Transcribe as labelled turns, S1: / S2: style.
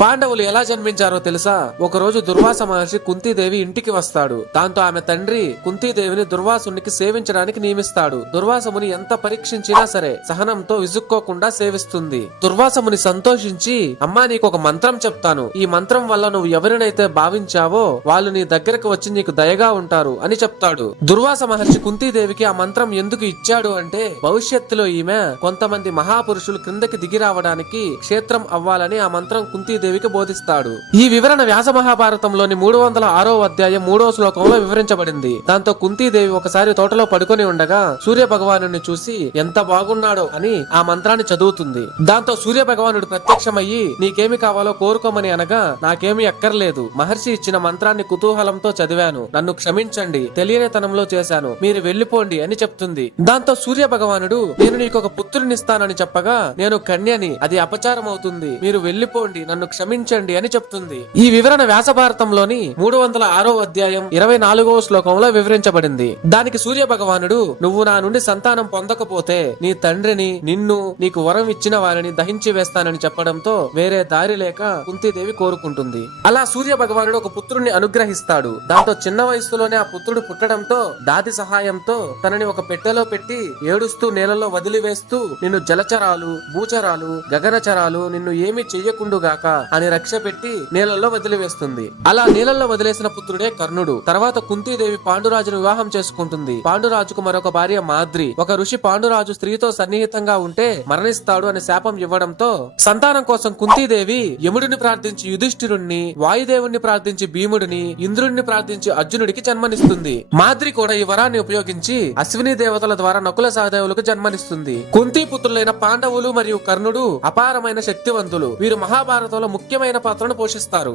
S1: పాండవులు ఎలా జన్మించారో తెలుసా? ఒక రోజు దుర్వాస మహర్షి కుంతీదేవి ఇంటికి వస్తాడు. దాంతో ఆమె తండ్రి కుంతీదేవిని దుర్వాసునికి సేవించడానికి నియమిస్తాడు. దుర్వాసముని ఎంత పరీక్షించినా సరే సహనంతో విసుక్కోకుండా సేవిస్తుంది. దుర్వాసముని సంతోషించి అమ్మా నీకు ఒక మంత్రం చెప్తాను. ఈ మంత్రం వల్ల నువ్వు ఎవరినైతే భావించావో వాళ్ళు నీ దగ్గరకు వచ్చి నీకు దయగా ఉంటారు అని చెప్తాడు. దుర్వాస మహర్షి కుంతీదేవికి ఆ మంత్రం ఎందుకు ఇచ్చాడు అంటే భవిష్యత్తులో ఈమె కొంతమంది మహాపురుషులు క్రిందకి దిగి రావడానికి క్షేత్రం అవ్వాలని ఆ మంత్రం కుంతీదేవి దేవికి బోధిస్తాడు. ఈ వివరణ వ్యాస మహాభారతంలోని మూడు వందల ఆరో అధ్యాయం మూడో శ్లోకంలో వివరించబడింది. దాంతో కుంతీదేవి ఒకసారి తోటలో పడుకొని ఉండగా సూర్య భగవాను చూసి ఎంత బాగున్నాడో అని ఆ మంత్రాన్ని చదువుతుంది. దాంతో సూర్య భగవానుడు ప్రత్యక్షమయ్యి నీకేమి కావాలో కోరుకోమని అనగా నాకేమి అక్కర్లేదు. మహర్షి ఇచ్చిన మంత్రాన్ని కుతూహలంతో చదివాను. నన్ను క్షమించండి. తెలియనితనంలో చేశాను. మీరు వెళ్ళిపోండి అని చెప్తుంది. దాంతో సూర్య భగవానుడు నేను నీకు ఒక పుత్రునిస్తానని చెప్పగా నేను కన్యని. అది అపచారం అవుతుంది మీరు వెళ్ళిపోండి నన్ను క్షమించండి అని చెప్తుంది. ఈ వివరణ వ్యాస భారతంలోని మూడు వందల ఆరో అధ్యాయం ఇరవై నాలుగవ శ్లోకంలో వివరించబడింది. దానికి సూర్య భగవానుడు నువ్వు నా నుండి సంతానం పొందకపోతే నీ తండ్రిని నిన్ను నీకు వరం ఇచ్చిన వారిని దహించి వేస్తానని చెప్పడంతో వేరే దారి లేక కుంతీదేవి కోరుకుంటుంది. అలా సూర్య భగవానుడు ఒక పుత్రుణ్ణి అనుగ్రహిస్తాడు. దాంతో చిన్న వయసులోనే ఆ పుత్రుడు పుట్టడంతో దాది సహాయంతో తనని ఒక పెట్టెలో పెట్టి ఏడుస్తూ నేలలో వదిలివేస్తూ నిన్ను జలచరాలు భూచరాలు గగనచరాలు నిన్ను ఏమి చెయ్యకుండుగాక అని రక్ష పెట్టి నీళ్ళల్లో వదిలివేస్తుంది. అలా నీళ్ళల్లో వదిలేసిన పుత్రుడే కర్ణుడు. తర్వాత కుంతీదేవి పాండురాజును వివాహం చేసుకుంటుంది. పాండురాజుకు మరొక భార్య మాద్రి. ఒక ఋషి పాండురాజు స్త్రీతో సన్నిహితంగా ఉంటే మరణిస్తాడు అని శాపం ఇవ్వడంతో సంతానం కోసం కుంతీదేవి యముడిని ప్రార్థించి యుధిష్ఠిరుణ్ణి వాయుదేవుణ్ణి ప్రార్థించి భీముడిని ఇంద్రుడిని ప్రార్థించి అర్జునుడికి జన్మనిస్తుంది. మాద్రి కూడా ఈ వరాన్ని ఉపయోగించి అశ్విని దేవతల ద్వారా నకుల సహదేవులకు జన్మనిస్తుంది. కుంతీ పుత్రులైన పాండవులు మరియు కర్ణుడు అపారమైన శక్తివంతులు. వీరు మహాభారతంలో ముఖ్యమైన పాత్రను పోషిస్తారు.